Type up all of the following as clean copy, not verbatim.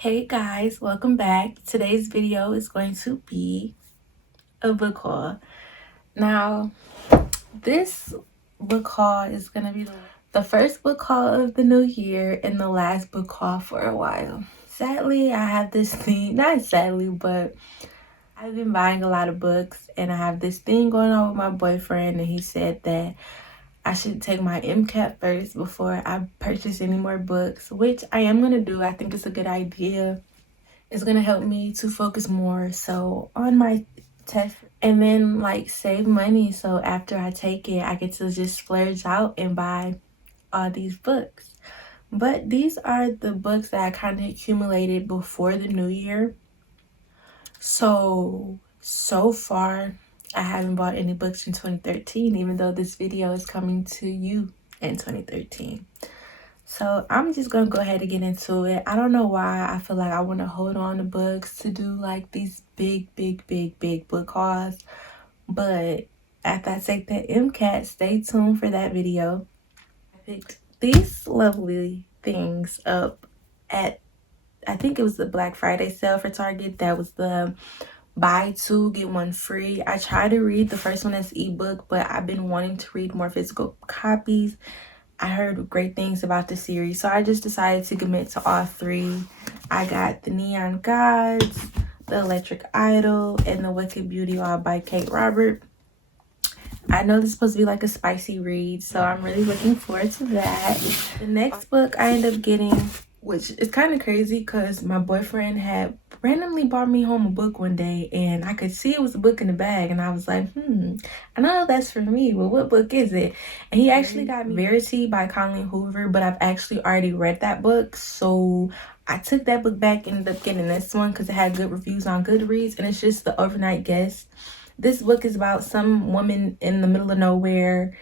Hey guys, welcome back. Today's video is going to be a book haul. Now, this book haul is going to be the first book haul of the new year and the last book haul for a while. Sadly, I have this thing, not sadly, but I've been buying a lot of books and I have this thing going on with my boyfriend, and he said that I should take my MCAT first before I purchase any more books, which I am going to do. I think it's a good idea. It's going to help me to focus more so on my test and then like save money, so after I take it I get to just splurge out and buy all these books. But these are the books that I kind of accumulated before the new year. So far I haven't bought any books in 2013, even though this video is coming to you in 2013. So I'm just gonna go ahead and get into it. I don't know why I feel like I want to hold on to books to do like these big book hauls, but after I take that MCAT, stay tuned for that video. I picked these lovely things up at, I think it was the Black Friday sale for Target. That was the buy two get one free. I tried to read the first one as ebook, but I've been wanting to read more physical copies. I heard great things about the series, so I just decided to commit to all three. I got The Neon Gods, The Electric Idol, and The Wicked Beauty, all by Kate Robert. I know this is supposed to be like a spicy read, so I'm really looking forward to that. The next book I ended up getting, which is kind of crazy because my boyfriend had randomly brought me home a book one day and I could see it was a book in the bag, and I was like, I know that's for me, but what book is it? And he actually got me Verity by Colleen Hoover, but I've actually already read that book, so I took that book back and ended up getting this one because it had good reviews on Goodreads, and it's just The Overnight Guest. This book is about some woman in the middle of nowhere.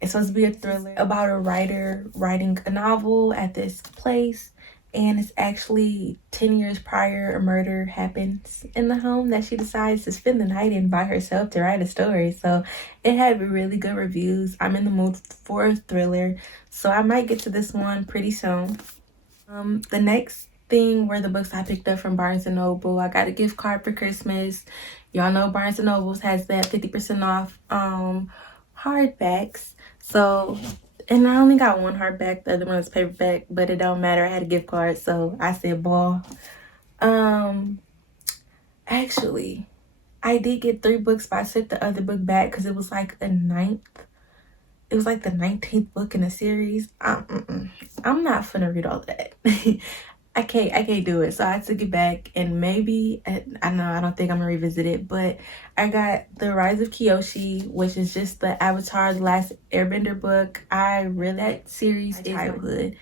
It's supposed to be a thriller about a writer writing a novel at this place, and it's actually 10 years prior a murder happens in the home that she decides to spend the night in by herself to write a story. So it had really good reviews. I'm in the mood for a thriller, so I might get to this one pretty soon. The next thing were the books I picked up from Barnes & Noble. I got a gift card for Christmas. Y'all know Barnes & Noble has that 50% off hardbacks. So, and I only got one hardback, the other one is paperback, but it don't matter. I had a gift card, so I said ball. Actually, I did get 3 books, but I sent the other book back because it was like the 19th book in a series. I'm not finna read all that. I can't do it. So I took it back, and maybe I don't think I'm gonna revisit it, but I got The Rise of Kyoshi, which is just the Avatar The Last Airbender book. I read that series in childhood,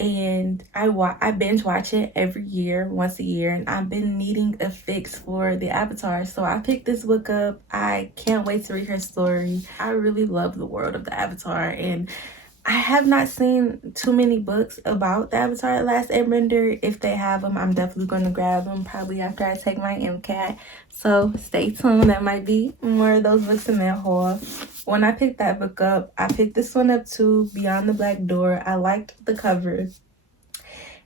and I binge watch it every year, once a year, and I've been needing a fix for the Avatar, so I picked this book up. I can't wait to read her story. I really love the world of the Avatar, and I have not seen too many books about the Avatar The Last Airbender. If they have them, I'm definitely going to grab them probably after I take my MCAT. So stay tuned. That might be more of those books in that haul. When I picked that book up, I picked this one up too, Beyond the Black Door. I liked the cover.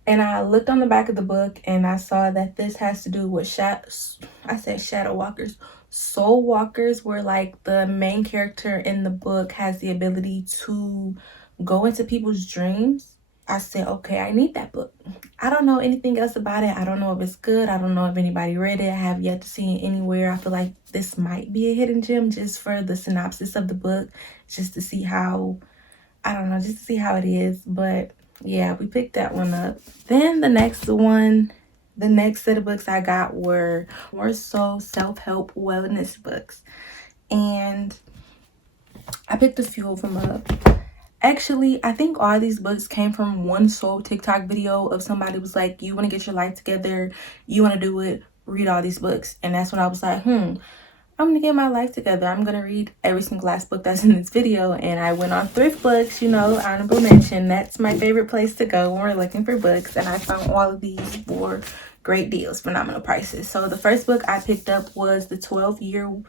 And I looked on the back of the book and I saw that this has to do with shadow walkers. Soul walkers, where like the main character in the book has the ability to go into people's dreams. I said, okay, I need that book. I don't know anything else about it. I don't know if it's good. I don't know if anybody read it. I have yet to see it anywhere. I feel like this might be a hidden gem just for the synopsis of the book, just to see how, I don't know, just to see how it is. But yeah, we picked that one up. Then the next set of books I got were more so self-help wellness books, and I picked a few of them up. Actually, I think all these books came from one sole TikTok video of somebody was like, you want to get your life together, you want to do it, read all these books. And that's when I was like, I'm gonna get my life together. I'm gonna read every single last book that's in this video. And I went on Thrift Books, you know, honorable mention. That's my favorite place to go when we're looking for books, and I found all of these for great deals, phenomenal prices. So the first book I picked up was the 12-week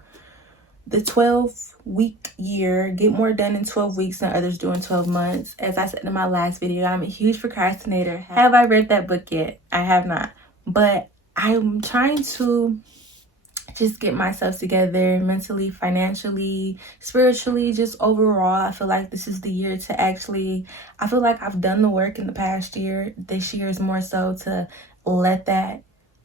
year, get more done in 12 weeks than others do in 12 months. As I said in my last video, I'm a huge procrastinator. Have I read that book yet? I have not. but I'm trying to just get myself together mentally, financially, spiritually, just overall. I feel like this is the year to actually, I feel like I've done the work in the past year. This year is more so to let that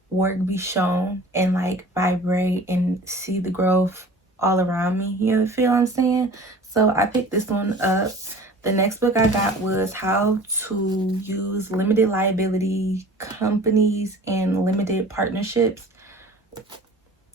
work be shown and like vibrate and see the growth all around me. You feel what I'm saying? So I picked this one up. The next book I got was How to Use Limited Liability Companies and Limited Partnerships.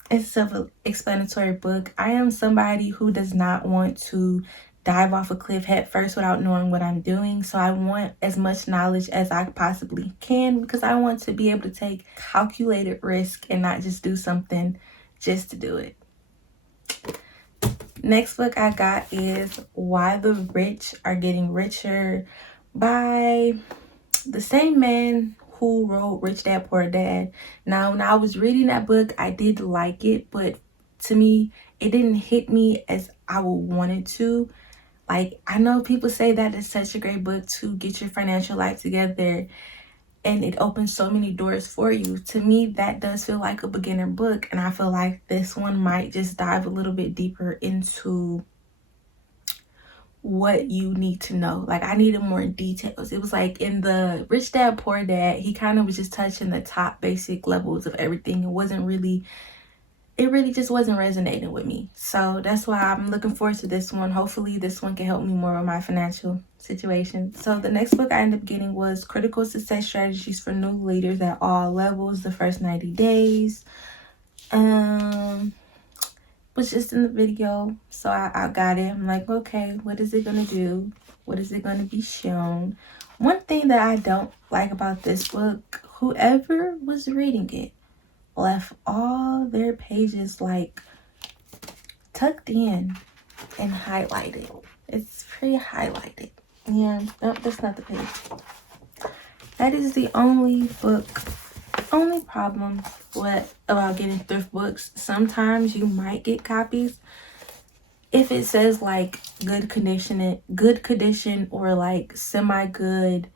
It's a self-explanatory book. I am somebody who does not want to dive off a cliff head first without knowing what I'm doing. So I want as much knowledge as I possibly can because I want to be able to take calculated risk and not just do something just to do it. Next book I got is Why the Rich Are Getting Richer by the same man who wrote Rich Dad Poor Dad. Now, when I was reading that book, I did like it, but to me, it didn't hit me as I would want it to. Like, I know people say that it's such a great book to get your financial life together and it opens so many doors for you. To me, that does feel like a beginner book, and I feel like this one might just dive a little bit deeper into what you need to know. Like, I needed more details. It was like in the Rich Dad Poor Dad, he kind of was just touching the top basic levels of everything. It really just wasn't resonating with me. So that's why I'm looking forward to this one. Hopefully this one can help me more with my financial situation. So the next book I ended up getting was Critical Success Strategies for New Leaders at All Levels, the First 90 Days. Was just in the video, so I got it. I'm like, okay, what is it gonna do? What is it gonna be shown? One thing that I don't like about this book, whoever was reading it left all their pages like tucked in and highlighted. It's pretty highlighted. Yeah, no, that's not the page. That is the only problem about getting thrift books. Sometimes you might get copies if it says like good condition or like semi-good.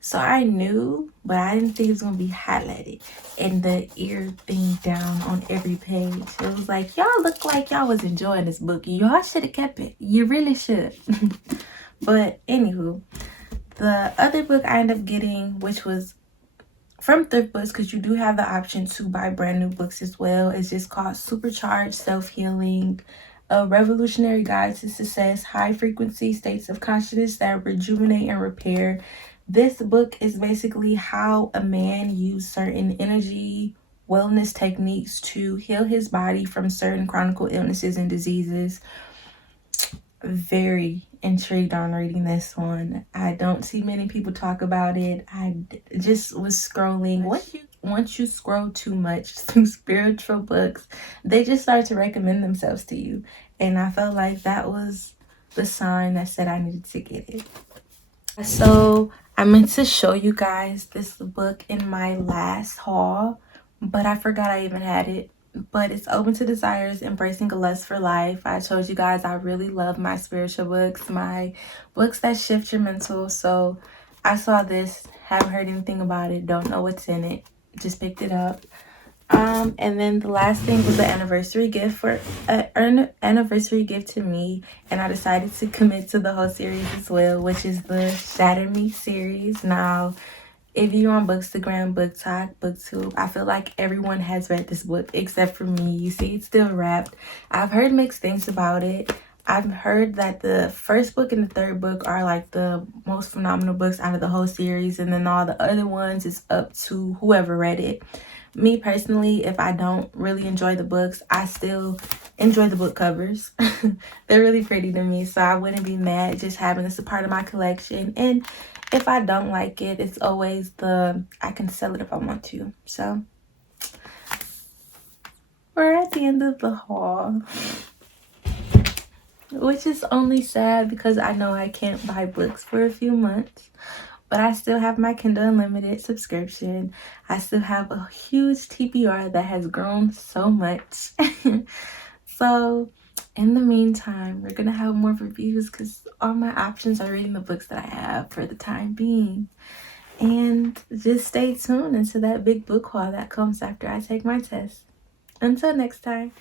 So I knew, but I didn't think it was gonna be highlighted and the ear thing down on every page. It was like, y'all look like y'all was enjoying this book. Y'all should have kept it. You really should. But anywho, the other book I ended up getting, which was from thrift books, because you do have the option to buy brand new books as well. It's just called Supercharge Self-Healing, a revolutionary guide to success, high frequency states of consciousness that rejuvenate and repair. This book is basically how a man used certain energy wellness techniques to heal his body from certain chronic illnesses and diseases. Very intrigued on reading this one. I don't see many people talk about it. I just was scrolling. Once you scroll too much through spiritual books, they just start to recommend themselves to you. And I felt like that was the sign that said I needed to get it. So I meant to show you guys this book in my last haul, but I forgot I even had it. But it's Open to Desires, Embracing a Lust for Life. I told you guys I really love my spiritual books, my books that shift your mental. So I saw this, haven't heard anything about it, don't know what's in it, just picked it up. And then the last thing was an anniversary gift to me, and I decided to commit to the whole series as well, which is the Shatter Me series. Now, if you're on Bookstagram, BookTok, BookTube, I feel like everyone has read this book except for me. You see, it's still wrapped. I've heard mixed things about it. I've heard that the first book and the third book are like the most phenomenal books out of the whole series, and then all the other ones is up to whoever read it. Me personally, if I don't really enjoy the books, I still enjoy the book covers. They're really pretty to me, so I wouldn't be mad just having this a part of my collection. And if I don't like it, it's always I can sell it if I want to. So we're at the end of the haul, which is only sad because I know I can't buy books for a few months. But I still have my Kindle Unlimited subscription. I still have a huge TBR that has grown so much. So in the meantime, we're gonna have more reviews because all my options are reading the books that I have for the time being. And just stay tuned into that big book haul that comes after I take my test. Until next time.